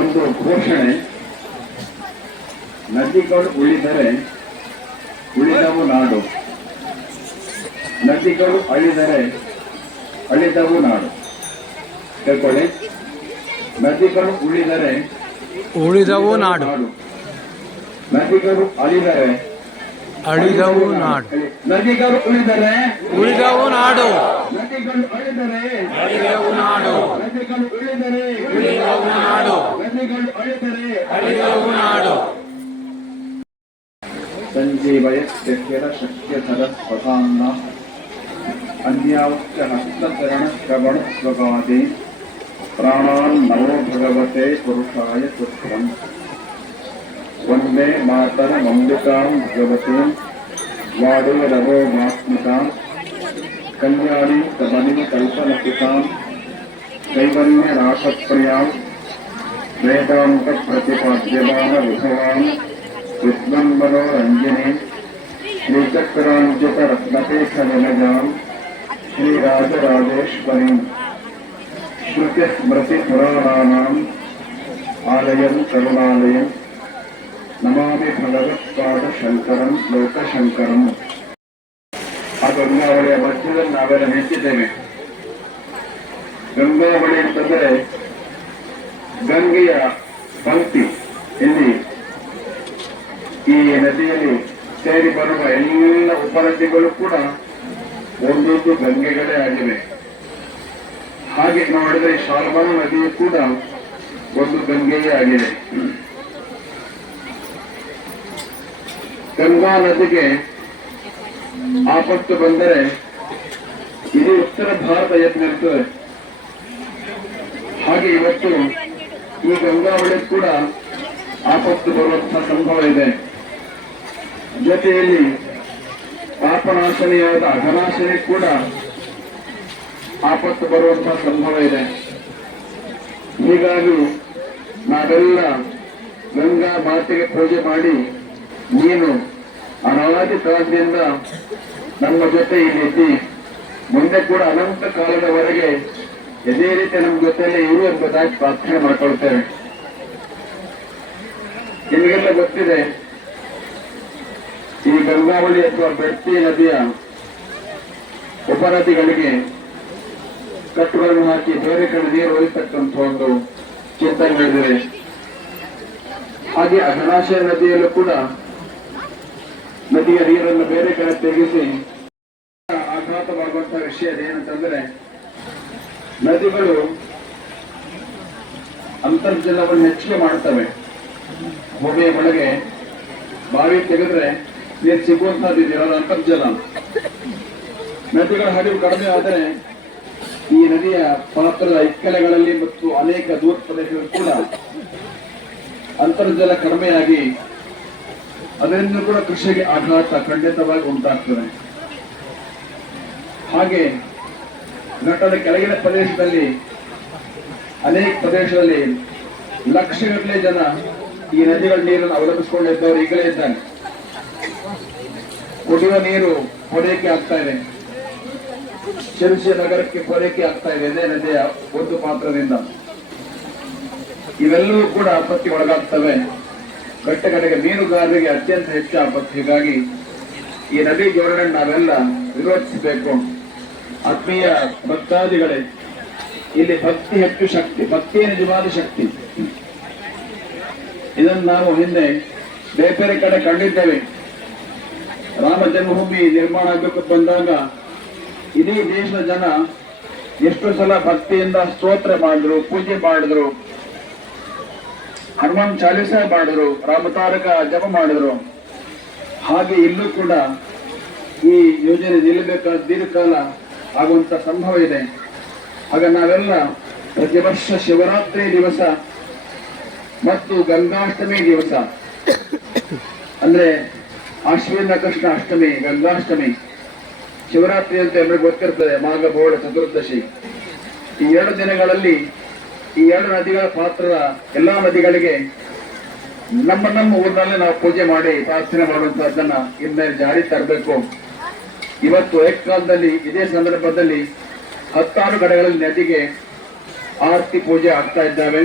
ಒಂದು ಘೋಷಣೆ, ನದಿಗಳು ಉಳಿದರೆ ಉಳಿದವು ನಾಡು. ನದಿಗಳು ಅಳಿದರೆ ಅಳಿದವು ನಾಡು. ಕೇಳ್ಕೊಳ್ಳಿ, ನದಿಗಳು ಉಳಿದರೆ ಉಳಿದವು ನಾಡು. ನದಿಗಳು ಅಳಿದರೆ ಅಳಿದವು ನಾಡು. ನದಿಗಳು ಉಳಿದರೆ ಉಳಿದವು ನಾಡು. ನದಿಗಳು ಅಳಿದರೆ ಅಳಿದವು ನಾಡು. ನದಿಗಳು ಉಳಿದರೆ ಉಳಿದವು ನಾಡು. ನದಿಗಳು ಅಳಿದರೆ ಅಳಿದವು ನಾಡು. ಸಂಜೀವಯತ್ಯ ಶಕ್ಯಧರ ಸ್ವಧಾನ್ನ ಅನ್ಯಾವಶ್ಯ ಹಸ್ತಚರಣ ಶ್ರವಣ ಸ್ವಗಾದಿ ಪ್ರಾಣಾನ್ ನಮೋ ಭಗವತೆ ಪುರುಷಾಯ ತುಭ್ಯಂ. ವಂದೇ ಮಾತರ ಮಂಬಿಕಾಂ ಭಗವತೀಂ ವಾಡುರವೋ ಮಾತ್ಮಿಕಾಂ ಕಲ್ಯಾಣಿ ಕಮಲಿನಿ ಕಲ್ಪನಪಿತಾಂ ಕೈವಲ್ಯ ರಾಸಪ್ರಿಯಾಂ ವೇದಾಂತ ಪ್ರತಿಪಾದ್ಯಮಾನ ವಿಭವಾಂ ವಿದ್ವಂಬನೋರಂಜನೆ ಶ್ರೀಚಕ್ರಾಂಜಿತ ರತ್ನಪೀಠ ನಿಲಯಾಂ ಶ್ರೀರಾಜರಾಜೇಶ್ವರೀಂ ಶ್ರುತಿ ಸ್ಮೃತಿ ಪುರಾಣಾನಾಂ ಆಲಯಂ ಕರುಣಾಲಯಂ ನಮಾಮಿ ಭಗವತ್ಪಾದ ಶಂಕರಂ ಲೋಕಶಂಕರಂ. ಆ ಗಂಗಾವಳಿಯ ಮಧ್ಯದಲ್ಲಿ ನಾವೆಲ್ಲ ನಿಂತಿದ್ದೇವೆ. ಗಂಗಾವಳಿ ಅಂತಂದ್ರೆ ಗಂಗೆಯ ಪಂಕ್ತಿ. ಇಲ್ಲಿ ಈ ನದಿಯಲ್ಲಿ ಸೇರಿ ಬರುವ ಎಲ್ಲ ಉಪನದಿಗಳು ಕೂಡ ಒಂದೊಂದು ಗಂಗೆಗಳೇ ಆಗಿವೆ. ಹಾಗೆ ನೋಡಿದ್ರೆ ಶಾಲ್ಮಲ ನದಿಯು ಕೂಡ ಒಂದು ಗಂಗೆಯೇ ಆಗಿದೆ. ಗಂಗಾ ನದಿಗೆ ಆಪತ್ತು ಬಂದರೆ ಇಡೀ ಉತ್ತರ ಭಾರತ ಎದ್ದು ನಿಲ್ತದೆ. ಹಾಗೆ ಇವತ್ತು ಈ ಗಂಗಾವಳಿ ಕೂಡ ಆಪತ್ತು ಬರುವಂತಹ ಸಂಭವ ಇದೆ. ಜೊತೆಯಲ್ಲಿ ಪಾಪನಾಶನಿಯಾದ ಅಘನಾಶನಿ ಕೂಡ ಆಪತ್ತು ಬರುವಂತಹ ಸಂಭವ ಇದೆ. ಹೀಗಾಗಿ ನಾವೆಲ್ಲ ಗಂಗಾ ಮಾತೆಗೆ ಪೂಜೆ ಮಾಡಿ ನೀನು ಅನಾದಿ ಕಾಲದಿಂದ ನಮ್ಮ ಜೊತೆ ಇಲ್ಲಿದ್ದಿ, ಮುಂದೆ ಕೂಡ ಅನಂತ ಕಾಲದವರೆಗೆ ಇದೇ ರೀತಿ ನಮ್ಮ ಜೊತೆಯಲ್ಲೇ ಇರು ಎಂಬುದಾಗಿ ಪ್ರಾರ್ಥನೆ ಮಾಡ್ಕೊಳ್ತೇವೆ. ನಿಮಗೆಲ್ಲ ಗೊತ್ತಿದೆ, ಈ ಗಂಗಾವಳಿ ಅಥವಾ ಬೆಡ್ತಿ ನದಿಯ ಉಪನದಿಗಳಿಗೆ ಕಟ್ಟುಗಳನ್ನು ಹಾಕಿ ಬೇರೆ ಕಡೆ ನೀರು ಒಯ್ತಕ್ಕಂಥ ಒಂದು ಚಿಂತನೆ ನಡೆದಿದೆ. ಹಾಗೆ ಅಘನಾಶಯ ನದಿಯಲ್ಲೂ ಕೂಡ ನದಿಯ ನೀರನ್ನು ಬೇರೆ ಕಡೆ ತೆಗೆಸಿ ಆಘಾತವಾಗುವಂತಹ ವಿಷಯ ಏನಂತಂದ್ರೆ, ನದಿಗಳು ಅಂತರ್ಜಲವನ್ನು ಹೆಚ್ಚಿಗೆ ಮಾಡ್ತವೆ. ಭೂಮಿಯ ಒಳಗೆ ಬಾವಿ ತೆಗೆದ್ರೆ ನೀರು ಸಿಗುವಂತಹದ್ದಿದೆ, ಅದು ಅಂತರ್ಜಲ. ನದಿಗಳ ಹರಿವು ಕಡಿಮೆ ಆದರೆ ಈ ನದಿಯ ಪಾತ್ರದ ಇಕ್ಕೆಲೆಗಳಲ್ಲಿ ಮತ್ತು ಅನೇಕ ದೂರ ಪ್ರದೇಶಗಳು ಕೂಡ ಅಂತರ್ಜಲ ಕಡಿಮೆಯಾಗಿ ಅದರಿಂದ ಕೂಡ ಕೃಷಿಗೆ ಆಘಾತ ಖಂಡಿತವಾಗಿ ಉಂಟಾಗ್ತದೆ. ಹಾಗೆ ಘಟ್ಟದ ಕೆಳಗಿನ ಪ್ರದೇಶದಲ್ಲಿ ಅನೇಕ ಪ್ರದೇಶದಲ್ಲಿ ಲಕ್ಷಗಟ್ಟಲೆ ಜನ ಈ ನದಿಗಳ ನೀರನ್ನು ಅವಲಂಬಿಸಿಕೊಂಡಿದ್ದವರು ಈಗಲೇ ಇದ್ದಾರೆ. ಕುಡಿಯುವ ನೀರು ಪೂರೈಕೆ ಆಗ್ತಾ ಇದೆ. ಶಿರಸಿ ನಗರಕ್ಕೆ ಪೂರೈಕೆ ಆಗ್ತಾ ಇದೆ ಇದೇ ನದಿಯ ಒಂದು ಪಾತ್ರದಿಂದ. ಇವೆಲ್ಲವೂ ಕೂಡ ಆಪತ್ತಿಗೆ ಒಳಗಾಗ್ತವೆ. ಕಟ್ಟೆಕಡೆಗೆ ಮೀನುಗಾರರಿಗೆ ಅತ್ಯಂತ ಹೆಚ್ಚು ಆಪತ್ತು. ಹೀಗಾಗಿ ಈ ನದಿ ಜೋಡಣೆ ನಾವೆಲ್ಲ ವಿರೋಧಿಸಬೇಕು. ಆತ್ಮೀಯ ಭಕ್ತಾದಿಗಳೇ, ಇಲ್ಲಿ ಭಕ್ತಿ ಹೆಚ್ಚು ಶಕ್ತಿ, ಭಕ್ತಿಯೇ ನಿಜವಾದ ಶಕ್ತಿ. ಇದನ್ನು ನಾವು ಹಿಂದೆ ಬೇರೆ ಬೇರೆ ಕಡೆ ಕಂಡಿದ್ದೇವೆ. ರಾಮ ಜನ್ಮಭೂಮಿ ನಿರ್ಮಾಣ ಆಗಬೇಕು ಬಂದಾಗ ಇಡೀ ದೇಶದ ಜನ ಎಷ್ಟು ಸಲ ಭಕ್ತಿಯಿಂದ ಸ್ತೋತ್ರ ಮಾಡಿದ್ರು, ಪೂಜೆ ಮಾಡಿದ್ರು, ಹನುಮಾನ್ ಚಾಲೀಸ ಮಾಡಿದ್ರು, ರಾಮತಾರಕ ಜಪ ಮಾಡಿದ್ರು. ಹಾಗೆ ಇಲ್ಲೂ ಕೂಡ ಈ ಯೋಜನೆ ನಿಲ್ಲಬೇಕಾದ ದೀರ್ಘಕಾಲ ಆಗುವಂತ ಸಂಭವ ಇದೆ. ಆಗ ನಾವೆಲ್ಲ ಪ್ರತಿ ವರ್ಷ ಶಿವರಾತ್ರಿ ದಿವಸ ಮತ್ತು ಗಂಗಾಷ್ಟಮಿ ದಿವಸ, ಅಂದ್ರೆ ಆಶ್ವಿನ ಕೃಷ್ಣ ಅಷ್ಟಮಿ, ಗಂಗಾಷ್ಟಮಿ, ಶಿವರಾತ್ರಿ ಅಂತ ಎಲ್ಲರಿಗೂ ಗೊತ್ತಿರ್ತದೆ, ಮಾಘ ಬೋಳ ಚತುರ್ದಶಿ. ಈ 2 ದಿನಗಳಲ್ಲಿ ಈ 2 ನದಿಗಳ ಪಾತ್ರದ ಎಲ್ಲಾ ನದಿಗಳಿಗೆ ನಮ್ಮ ಊರಿನಲ್ಲಿ ನಾವು ಪೂಜೆ ಮಾಡಿ ಪ್ರಾರ್ಥನೆ ಮಾಡುವಂತಹದ್ದನ್ನ ಇನ್ನು ಜಾರಿ ತರಬೇಕು. ಇವತ್ತು ಏಕಕಾಲದಲ್ಲಿ ಇದೇ ಸಂದರ್ಭದಲ್ಲಿ 16 ಕಡೆಗಳಲ್ಲಿ ನದಿಗೆ ಆರತಿ ಪೂಜೆ ಆಗ್ತಾ ಇದ್ದಾವೆ.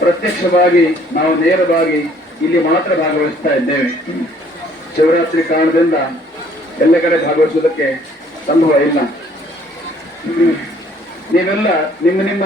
ಪ್ರತ್ಯಕ್ಷವಾಗಿ ನಾವು ನೇರವಾಗಿ ಇಲ್ಲಿ ಮಾತ್ರ ಭಾಗವಹಿಸ್ತಾ ಇದ್ದೇವೆ. ಶಿವರಾತ್ರಿ ಕಾರಣದಿಂದ ಎಲ್ಲ ಕಡೆ ಭಾಗವಹಿಸುವುದಕ್ಕೆ ಸಂಭವ ಇಲ್ಲ. ನೀವೆಲ್ಲ ನಿಮ್ಮ